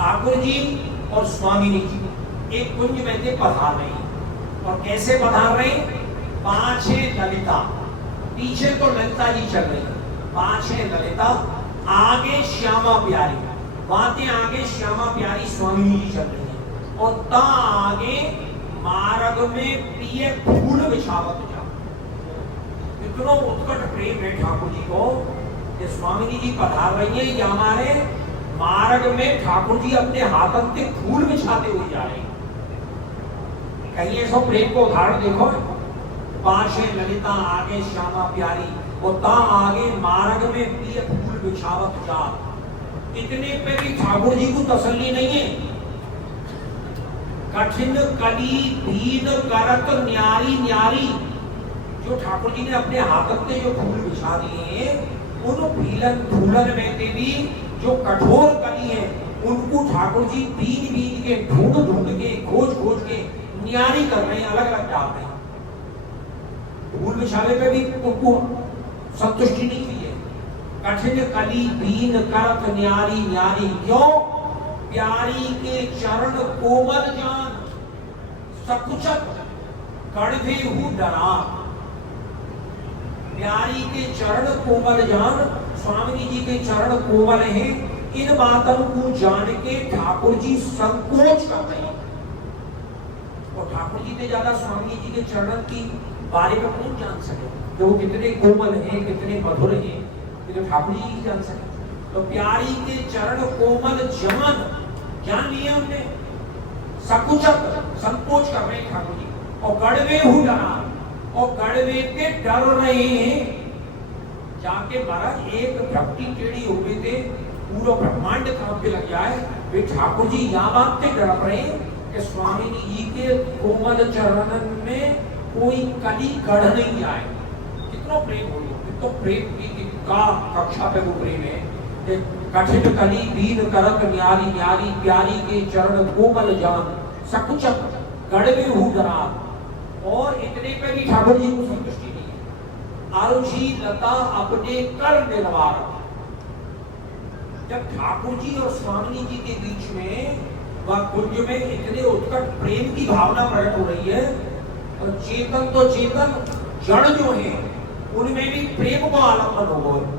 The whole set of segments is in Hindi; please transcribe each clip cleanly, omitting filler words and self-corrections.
ठाकुर जी और स्वामिनी जी एक कुंज में से पधार रहे हैं। और कैसे पधार रहे हैं? पांचे ललिता, पीछे तो ललिता जी चल रही है, पांचे ललिता, आगे श्यामा प्यारी, बातें आगे श्यामा प्यारी स्वामिनी जी चल रही है। और ता आगे मार्ग में पिए फूल बिछावत जा। इतना उत्कट प्रेम है ठाकुर जी को कि स्वामिनी जी पधार रही है कि हमारे मार्ग में ठाकुर जी अपने हाथों से फूल बिछाते हुए जा रहे हैं। कहीं ऐसा प्रेम को उदाहरण देखो, पांचे ललिता आगे श्यामा प्यारी और ता आगे मार्ग में पिए फूल बिछावत जा। इतने पे भी ठाकुर जी को तसल्ली नहीं है। कठिन कली भीन करत न्यारी न्यारी, जो ठाकुर जी ने अपने हाथों से जो फूल बिछा दिए हैं, उन भीलन फूलन में से भी जो कठोर कली है उनको ठाकुर जी बीन बीन के ढूंढ ढूंढ के खोज खोज के न्यारी कर रहे हैं, अलग अलग डाल रहे हैं। फूल बिछाने पे भी उनको संतुष्टि नहीं हुई है। कठिन कली बीन करत न्यारी न्यारी, क्यों? प्यारी के चरण कोमल जान, सकुचत कड़वे हूँ डरा। प्यारी के चरण कोमल जान, स्वामी जी के चरण कोमल हैं। इन बातों को जान के ठाकुर जी संकोच कर रहे हैं। और ठाकुर जी से ज्यादा स्वामी जी के चरण की बारे में कौन जान सके कि वो कितने कोमल हैं, कितने मधुर हैं, ये तो ठाकुर जी ही जान सके। तो प्यारी के चरण कोमल जान जान लिए हमने, सकुचक संकोच कर रहे हैं ठाकुर जी। और गड़वे हूँ डरा, और गड़वे के डर रहे हैं। जाके महाराज एक भक्ति टेढ़ी हो गए थे, पूरा ब्रह्मांड कांपने लग जाए। वे ठाकुर जी यहाँ बात से डर रहे हैं कि स्वामी जी के कोमल चरणन में कोई कली गढ़ नहीं जाए। कितना प्रेम हो, कितना प्रेम की का कक्षा पे वो प्रेम है। कठिन कली बीन करत न्यारी न्यारी, प्यारी के चरण कोमल जान, सकुचक गड़वे हूँ डरा। और इतने पे भी ठाकुर जी को संतुष्टि नहीं है। आरुषि लता अपने कर निर्वार। जब ठाकुर जी और स्वामी जी के बीच में वह कुंज में इतने उत्कट प्रेम की भावना प्रकट हो रही है, और चेतन तो चेतन, जड़ जो है उनमें भी प्रेम को आलम्बन हो गए।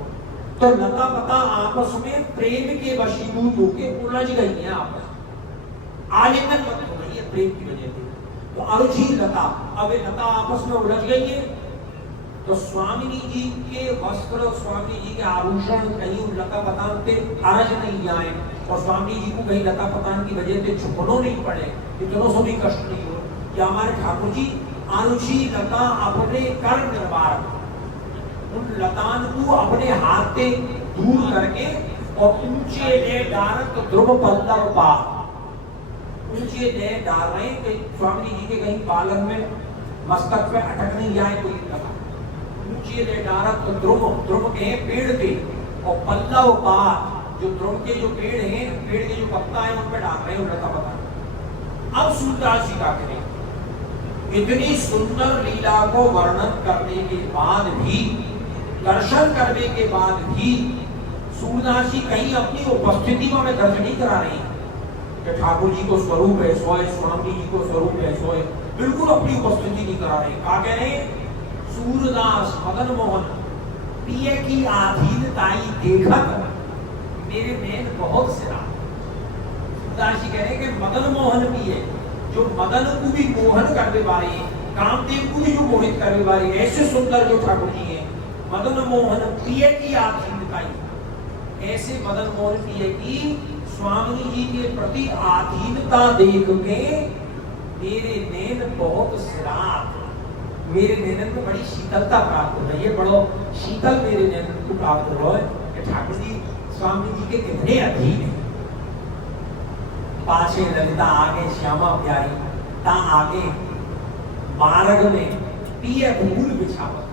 तो लता पता आपस में प्रेम के वशीभूत होकर उलझ गई है, आपस आलिंगन मत हो गई है प्रेम की वजह से। तो अरुचि लता, अब लता आपस में उलझ गई है। तो स्वामिनी जी के वस्त्र, स्वामी जी के आभूषण कहीं लता पतान से अरज नहीं आए, और स्वामी जी को कहीं लता पतान की वजह से झुकनो नहीं पड़े, इतनों से भी कष्ट नहीं हो। या हमारे ठाकुर जी आरुषि लता अपने कर निर्वार, उन लतान को अपने हाथ से दूर करके और ऊंचे ले डारत ध्रुव पल्लव पा, ऊंचे ले डाल रहे कि स्वामी जी के कहीं बालन में मस्तक पे अटक नहीं जाए कोई लता। ऊंचे ले डारत ध्रुव, ध्रुव के पेड़ थे, और पल्लव पा, जो ध्रुव के जो पेड़ हैं, पेड़ के जो पत्ता है उन पे डाल रहे हैं लता पता। अब सूरदास जी का करें, इतनी सुंदर लीला को वर्णन करने के बाद भी, दर्शन करने के बाद भी सूरदास जी कहीं अपनी उपस्थिति में हमें दर्ज नहीं करा रहे हैं कि ठाकुर जी को स्वरूप है सोए, स्वामी जी को स्वरूप है सोए, बिल्कुल अपनी उपस्थिति नहीं करा रहे। क्या कह रहे हैं? सूरदास मदन मोहन पिए की आधीनताई देखत मेरे नैन बहुत सिरा। सूरदास जी कह रहे हैं कि मदन मोहन पिए, जो मदन को भी मोहन करने वाले, कामदेव को भी जो मोहित करने वाले, ऐसे सुंदर जो ठाकुर जी हैं, मदन मोहन प्रिय की आधीनताई, ऐसे मदन मोहन प्रिय की स्वामी जी के प्रति आधीनता देख के मेरे नैन बहुत सिरात, मेरे नैनन को बड़ी शीतलता प्राप्त हो रही है, बड़ो शीतल मेरे नैनन को प्राप्त हो रहा है कि ठाकुर जी स्वामी जी के कितने अधीन है। पाछे ललिता आगे श्यामा प्यारी, ता आगे मार्ग में पिए फूल बिछावत।